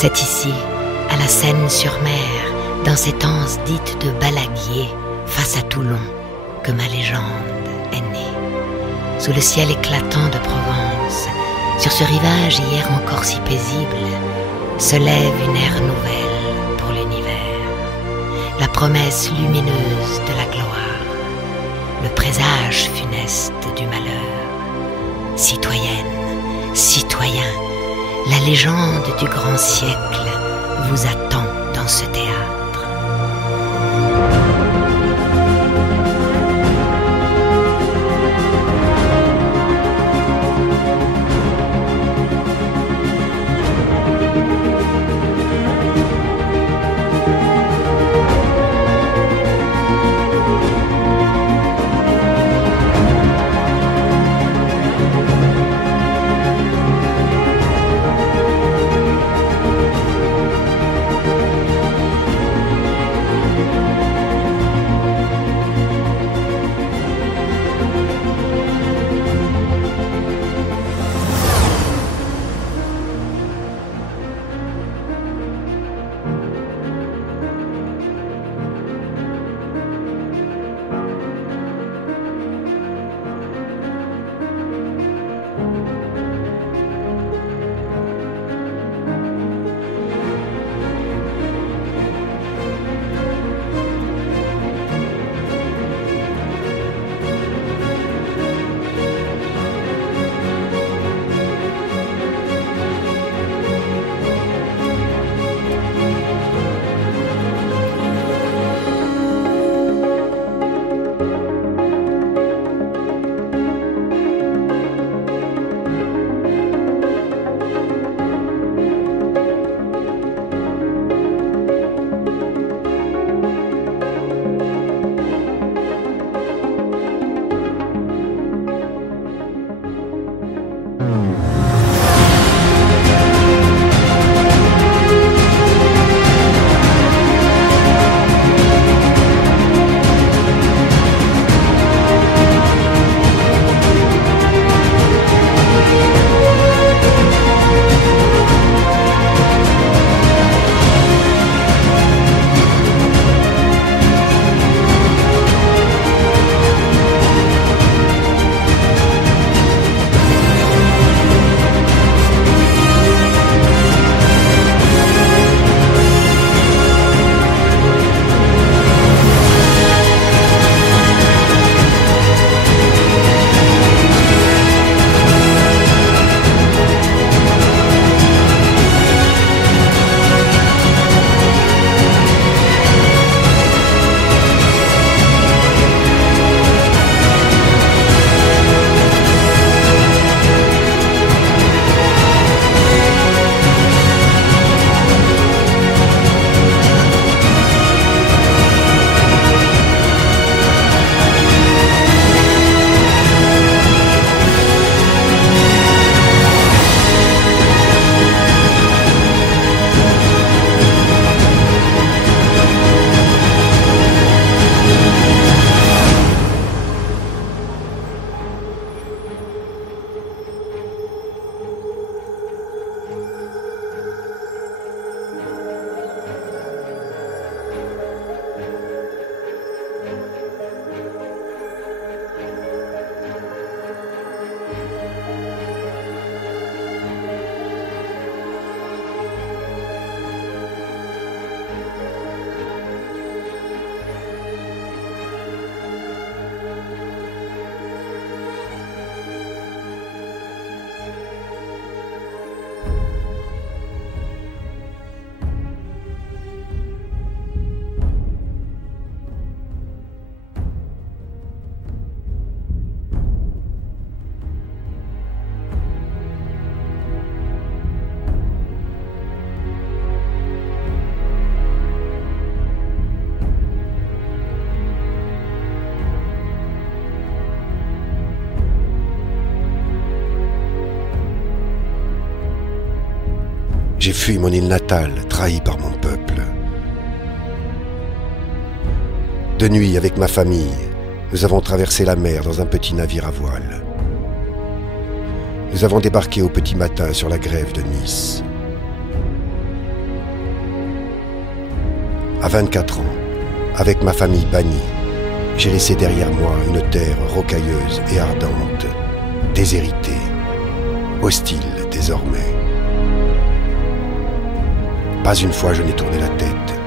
C'est ici, à la Seine-sur-Mer, dans cette anse dite de Balaguier, face à Toulon, que ma légende est née. Sous le ciel éclatant de Provence, sur ce rivage hier encore si paisible, se lève une ère nouvelle pour l'univers, la promesse lumineuse de la gloire, le présage funeste du malheur. Citoyenne, citoyen, la légende du grand siècle vous attend dans ce théâtre. J'ai fui mon île natale, trahi par mon peuple. De nuit, avec ma famille, nous avons traversé la mer dans un petit navire à voile. Nous avons débarqué au petit matin sur la grève de Nice. À 24 ans, avec ma famille bannie, j'ai laissé derrière moi une terre rocailleuse et ardente, déshéritée, hostile désormais. Pas une fois je n'ai tourné la tête,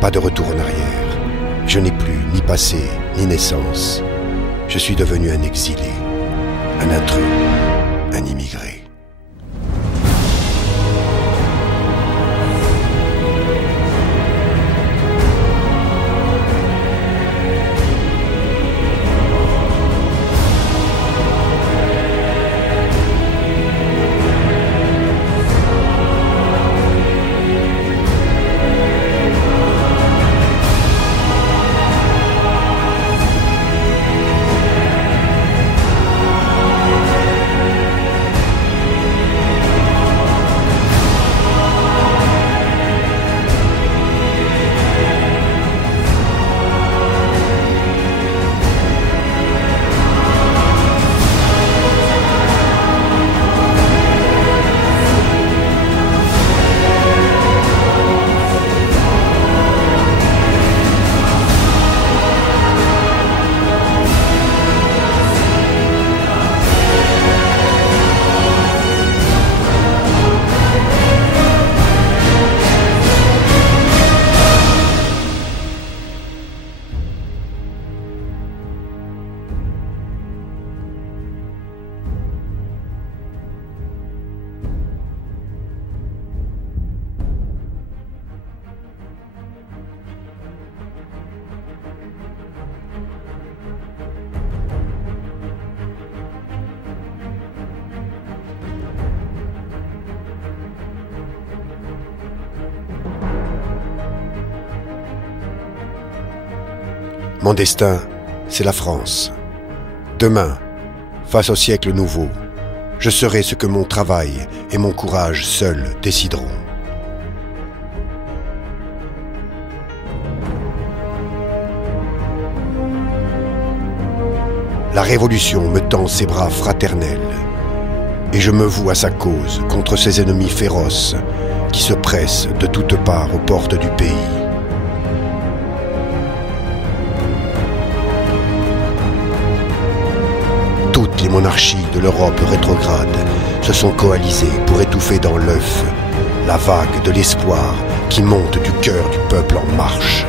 pas de retour en arrière. Je n'ai plus ni passé, ni naissance. Je suis devenu un exilé, un intrus, un immigré. Mon destin, c'est la France. Demain, face au siècle nouveau, je serai ce que mon travail et mon courage seuls décideront. La Révolution me tend ses bras fraternels et je me voue à sa cause contre ses ennemis féroces qui se pressent de toutes parts aux portes du pays. Toutes les monarchies de l'Europe rétrograde se sont coalisées pour étouffer dans l'œuf la vague de l'espoir qui monte du cœur du peuple en marche.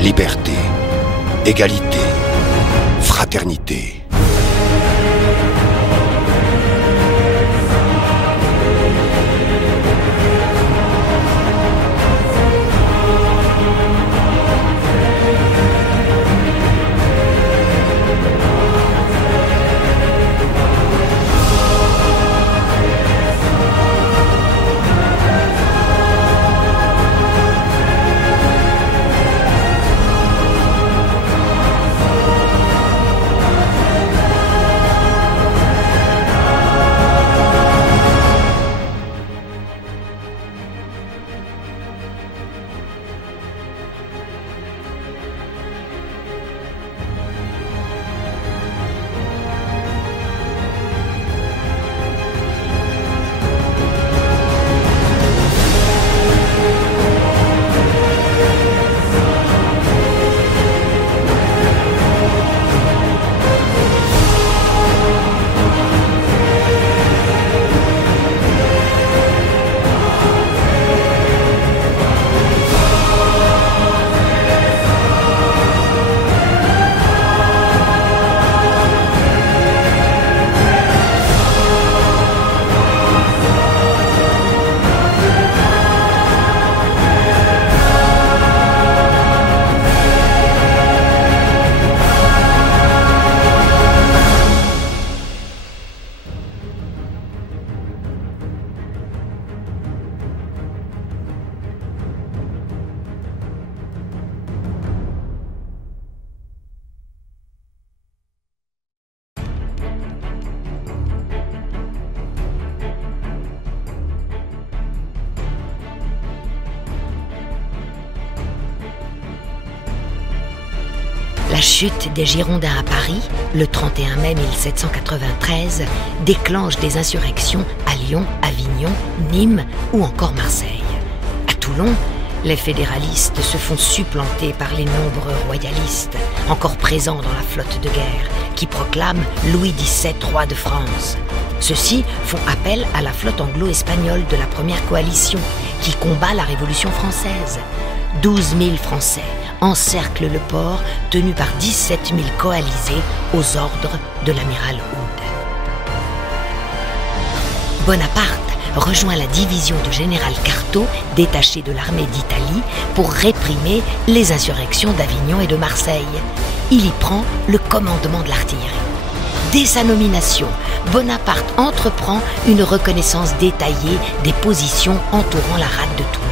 Liberté, égalité, fraternité. La chute des Girondins à Paris, le 31 mai 1793, déclenche des insurrections à Lyon, Avignon, Nîmes ou encore Marseille. À Toulon, Les fédéralistes se font supplanter par les nombreux royalistes, encore présents dans la flotte de guerre, qui proclament Louis XVII roi de France. Ceux-ci font appel à la flotte anglo-espagnole de la première coalition, qui combat la Révolution française. 12 000 Français encerclent le port, tenu par 17 000 coalisés aux ordres de l'amiral Hood. Bonaparte rejoint la division du général Cartaux, détachée de l'armée d'Italie, pour réprimer les insurrections d'Avignon et de Marseille. Il y prend le commandement de l'artillerie. Dès sa nomination, Bonaparte entreprend une reconnaissance détaillée des positions entourant la rade de Toulon.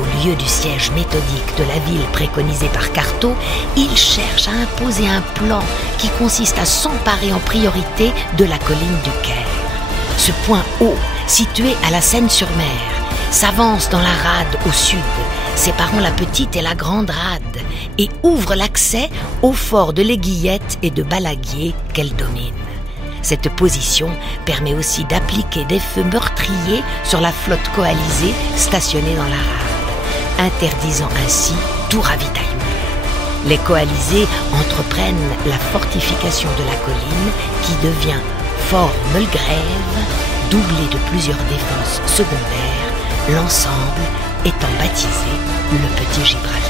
Au lieu du siège méthodique de la ville préconisé par Cartaux, il cherche à imposer un plan qui consiste à s'emparer en priorité de la colline du Caire. Ce point haut, situé à la Seine-sur-Mer, s'avance dans la rade au sud, séparant la petite et la grande rade, et ouvre l'accès au fort de l'Aiguillette et de Balaguier qu'elle domine. Cette position permet aussi d'appliquer des feux meurtriers sur la flotte coalisée stationnée dans la rade, interdisant ainsi tout ravitaillement. Les coalisés entreprennent la fortification de la colline qui devient Fort Mulgrave, doublé de plusieurs défenses secondaires, l'ensemble étant baptisé le Petit Gibraltar.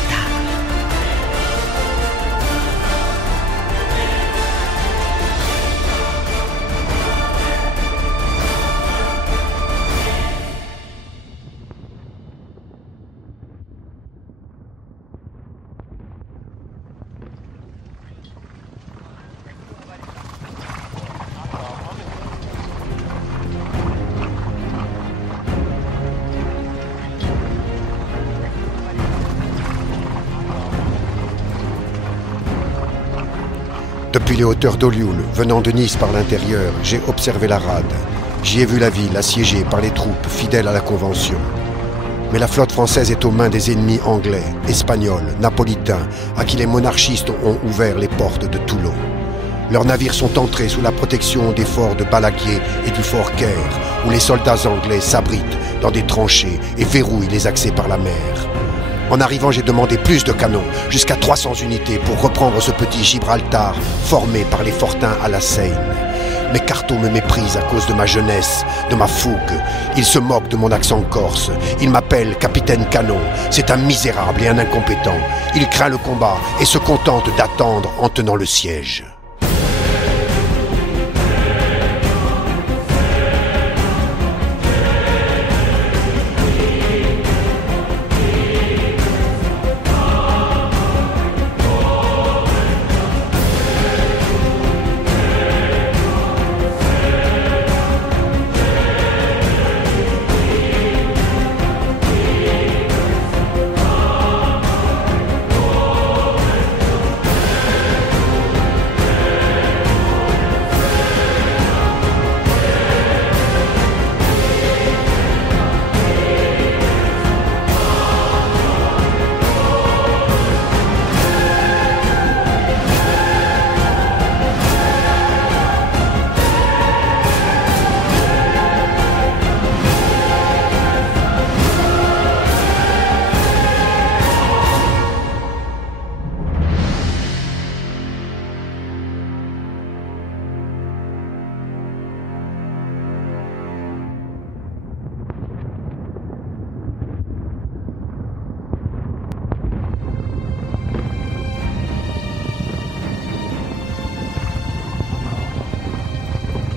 Depuis les hauteurs d'Olioul, venant de Nice par l'intérieur, j'ai observé la rade. J'y ai vu la ville assiégée par les troupes fidèles à la Convention. Mais la flotte française est aux mains des ennemis anglais, espagnols, napolitains, à qui les monarchistes ont ouvert les portes de Toulon. Leurs navires sont entrés sous la protection des forts de Balaguier et du fort Caire, où les soldats anglais s'abritent dans des tranchées et verrouillent les accès par la mer. En arrivant, j'ai demandé plus de canons, jusqu'à 300 unités, pour reprendre ce petit Gibraltar formé par les fortins à la Seine. Mais Cartaux me méprise à cause de ma jeunesse, de ma fougue. Il se moque de mon accent corse. Il m'appelle capitaine canon. C'est un misérable et un incompétent. Il craint le combat et se contente d'attendre en tenant le siège.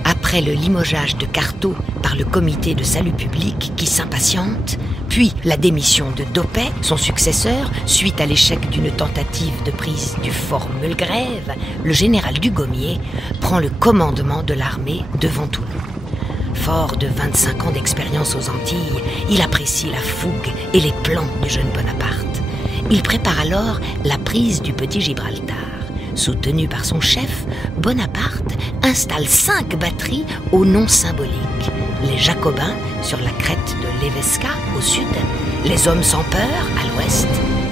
Après le limogeage de Cartaux par le comité de salut public qui s'impatiente, puis la démission de Dopet, son successeur, suite à l'échec d'une tentative de prise du fort Mulgrave, le général Dugommier prend le commandement de l'armée devant Toulon. Fort de 25 ans d'expérience aux Antilles, il apprécie la fougue et les plans du jeune Bonaparte. Il prépare alors la prise du Petit Gibraltar. Soutenu par son chef, Bonaparte installe 5 batteries au nom symbolique. Les Jacobins sur la crête de l'Evesca au sud, les Hommes sans peur à l'ouest,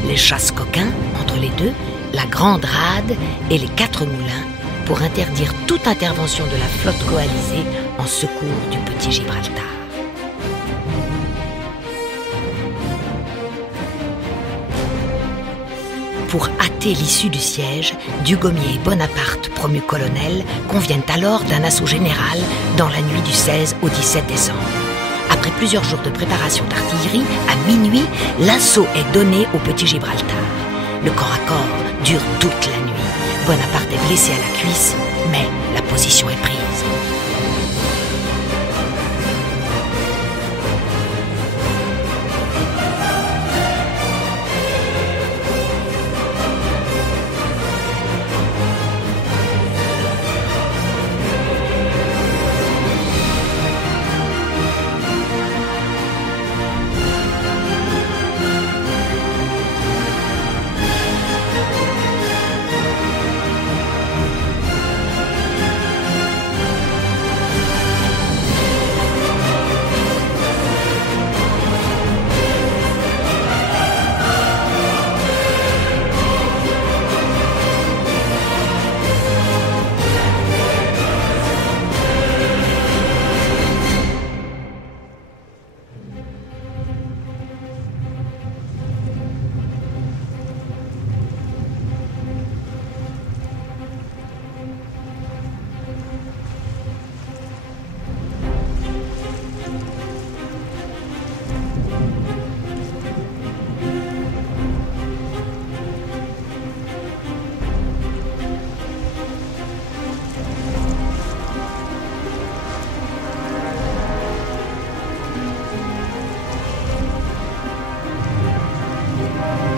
les Chasse-coquins entre les deux, la Grande Rade et les 4 moulins pour interdire toute intervention de la flotte coalisée en secours du Petit Gibraltar. Pour hâter l'issue du siège, Dugommier et Bonaparte, promus colonels, conviennent alors d'un assaut général dans la nuit du 16 au 17 décembre. Après plusieurs jours de préparation d'artillerie, à minuit, l'assaut est donné au Petit Gibraltar. Le corps à corps dure toute la nuit. Bonaparte est blessé à la cuisse, mais la position est prise.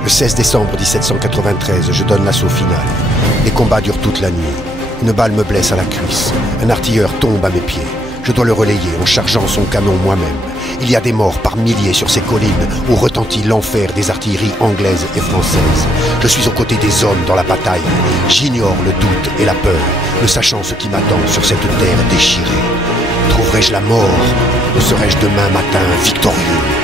Le 16 décembre 1793, je donne l'assaut final. Les combats durent toute la nuit. Une balle me blesse à la cuisse. Un artilleur tombe à mes pieds. Je dois le relayer en chargeant son canon moi-même. Il y a des morts par milliers sur ces collines où retentit l'enfer des artilleries anglaises et françaises. Je suis aux côtés des hommes dans la bataille. J'ignore le doute et la peur, ne sachant ce qui m'attend sur cette terre déchirée. Trouverai-je la mort ou serai-je demain matin victorieux ?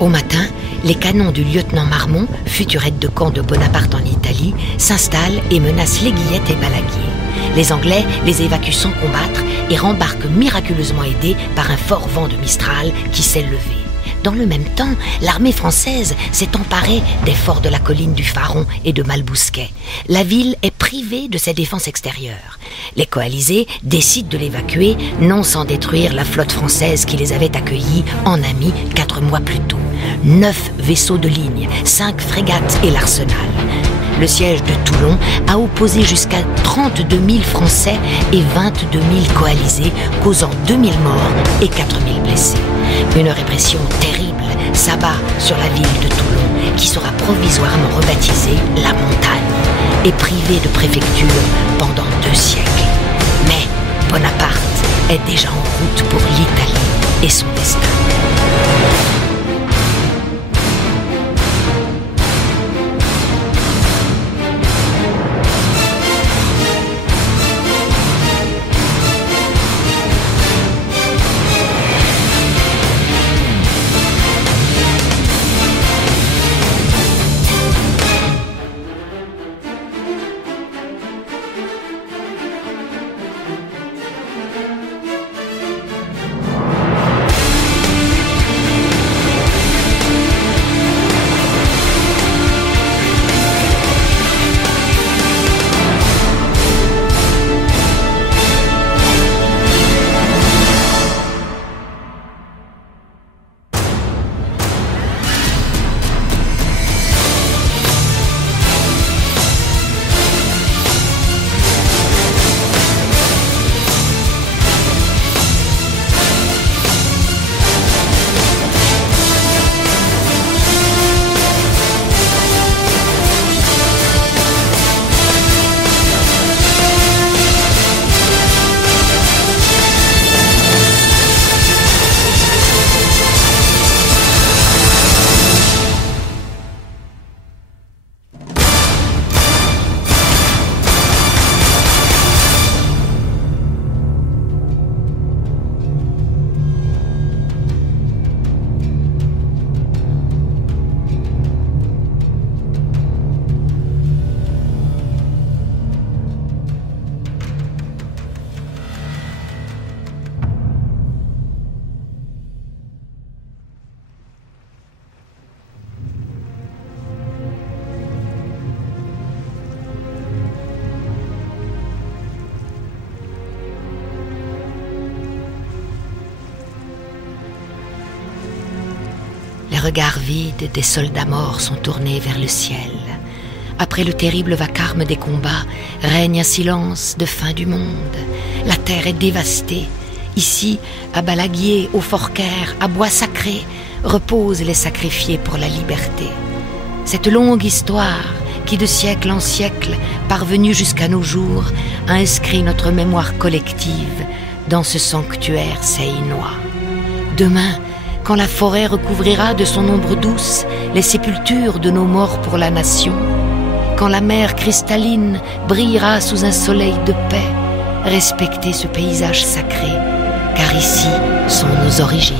Au matin, les canons du lieutenant Marmont, futur aide de camp de Bonaparte en Italie, s'installent et menacent l'Aiguillette et Balaguier. Les Anglais les évacuent sans combattre et rembarquent miraculeusement aidés par un fort vent de Mistral qui s'est levé. Dans le même temps, l'armée française s'est emparée des forts de la colline du Faron et de Malbousquet. La ville est privée de ses défenses extérieures. Les coalisés décident de l'évacuer, non sans détruire la flotte française qui les avait accueillis en amis 4 mois plus tôt. 9 vaisseaux de ligne, 5 frégates et l'arsenal. Le siège de Toulon a opposé jusqu'à 32 000 Français et 22 000 coalisés, causant 2 000 morts et 4 000 blessés. Une répression terrible s'abat sur la ville de Toulon, qui sera provisoirement rebaptisée La Montagne et privée de préfecture pendant 2 siècles. Mais Bonaparte est déjà en route pour l'Italie et son destin. Les regards vides des soldats morts sont tournés vers le ciel. Après le terrible vacarme des combats, règne un silence de fin du monde. La terre est dévastée. Ici, à Balaguier, au Forcaire, à Bois-Sacré, reposent les sacrifiés pour la liberté. Cette longue histoire, qui de siècle en siècle, parvenue jusqu'à nos jours, a inscrit notre mémoire collective dans ce sanctuaire seinois. Demain, quand la forêt recouvrira de son ombre douce les sépultures de nos morts pour la nation, quand la mer cristalline brillera sous un soleil de paix, respectez ce paysage sacré, car ici sont nos origines.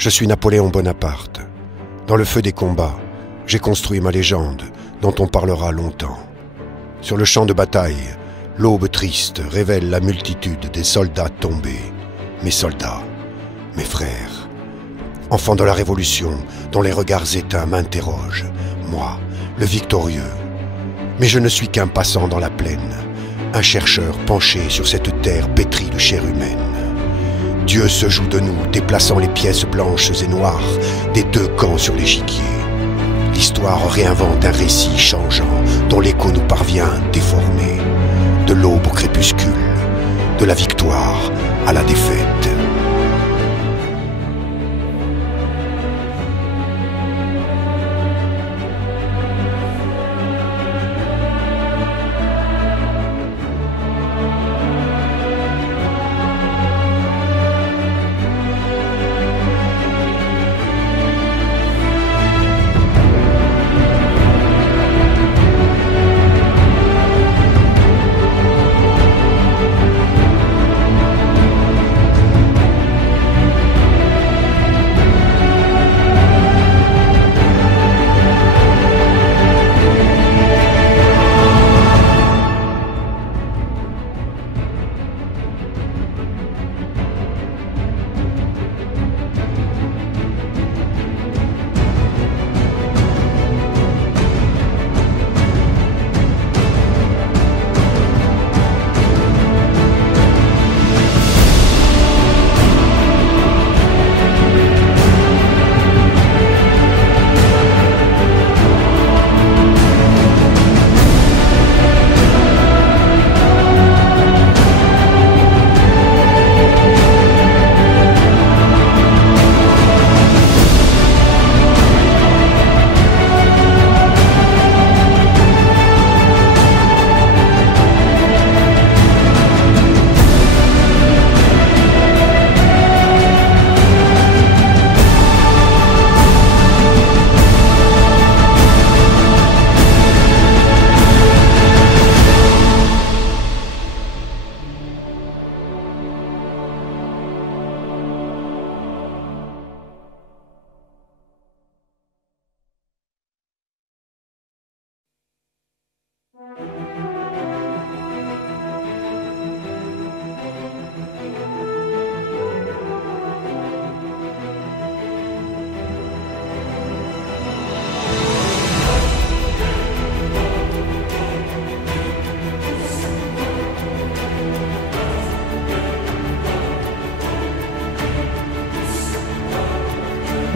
Je suis Napoléon Bonaparte. Dans le feu des combats, j'ai construit ma légende, dont on parlera longtemps. Sur le champ de bataille, l'aube triste révèle la multitude des soldats tombés. Mes soldats, mes frères. Enfants de la Révolution, dont les regards éteints m'interrogent. Moi, le victorieux. Mais je ne suis qu'un passant dans la plaine, un chercheur penché sur cette terre pétrie de chair humaine. Dieu se joue de nous, déplaçant les pièces blanches et noires des deux camps sur l'échiquier. L'histoire réinvente un récit changeant, dont l'écho nous parvient déformé. De l'aube au crépuscule, de la victoire à la défaite.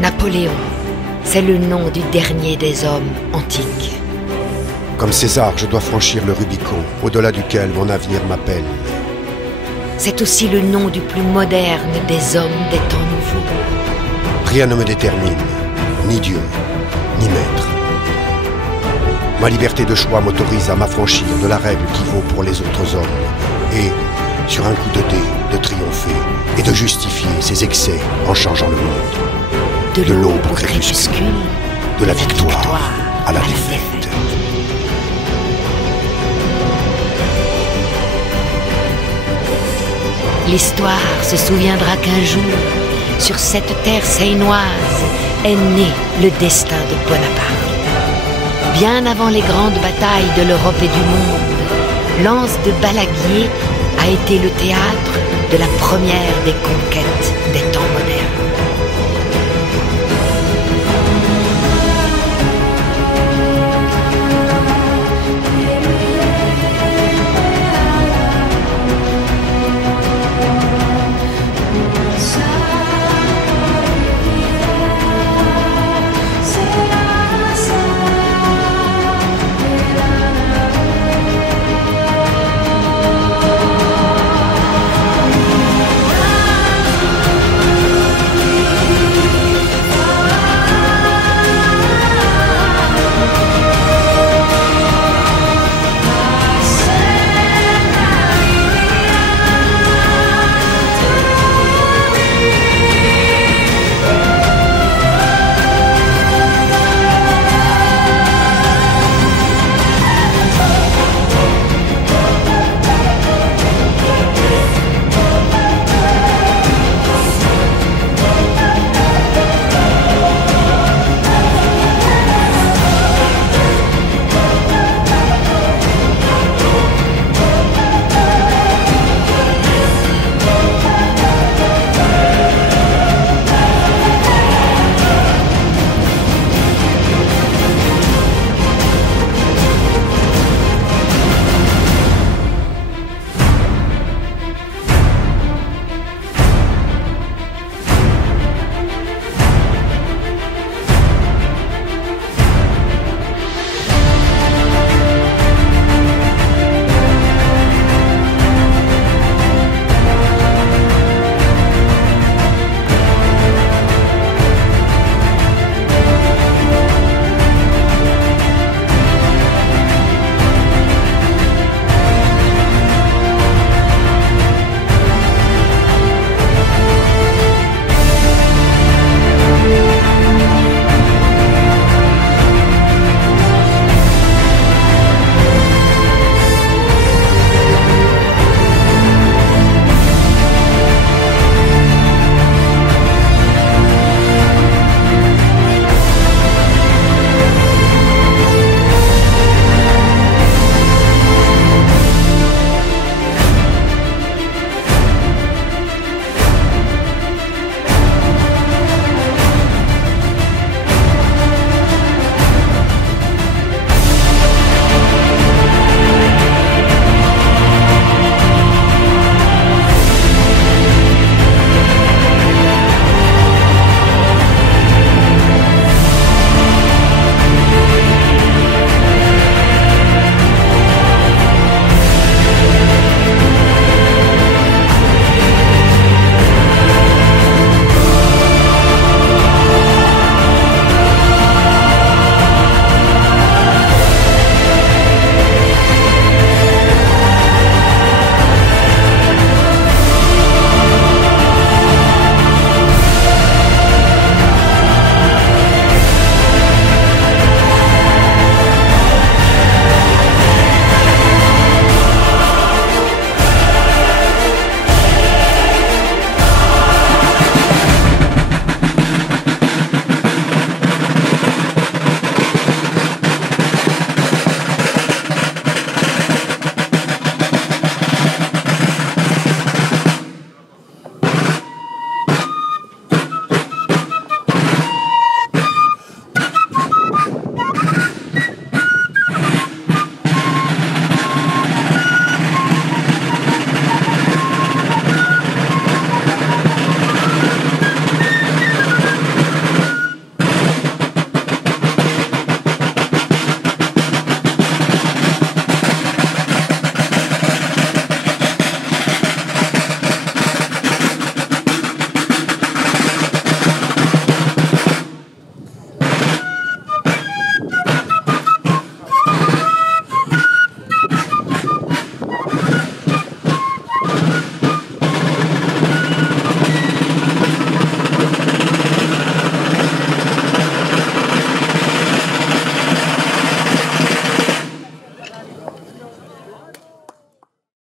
Napoléon, c'est le nom du dernier des hommes antiques. Comme César, je dois franchir le Rubicon, au-delà duquel mon avenir m'appelle. C'est aussi le nom du plus moderne des hommes des temps nouveaux. Rien ne me détermine, ni Dieu, ni maître. Ma liberté de choix m'autorise à m'affranchir de la règle qui vaut pour les autres hommes et, sur un coup de dé, de triompher et de justifier ses excès en changeant le monde. De l'aube au crépuscule, de la victoire à la défaite. L'histoire se souviendra qu'un jour, sur cette terre seinoise, est né le destin de Bonaparte. Bien avant les grandes batailles de l'Europe et du monde, l'anse de Balaguier a été le théâtre de la première des conquêtes des temps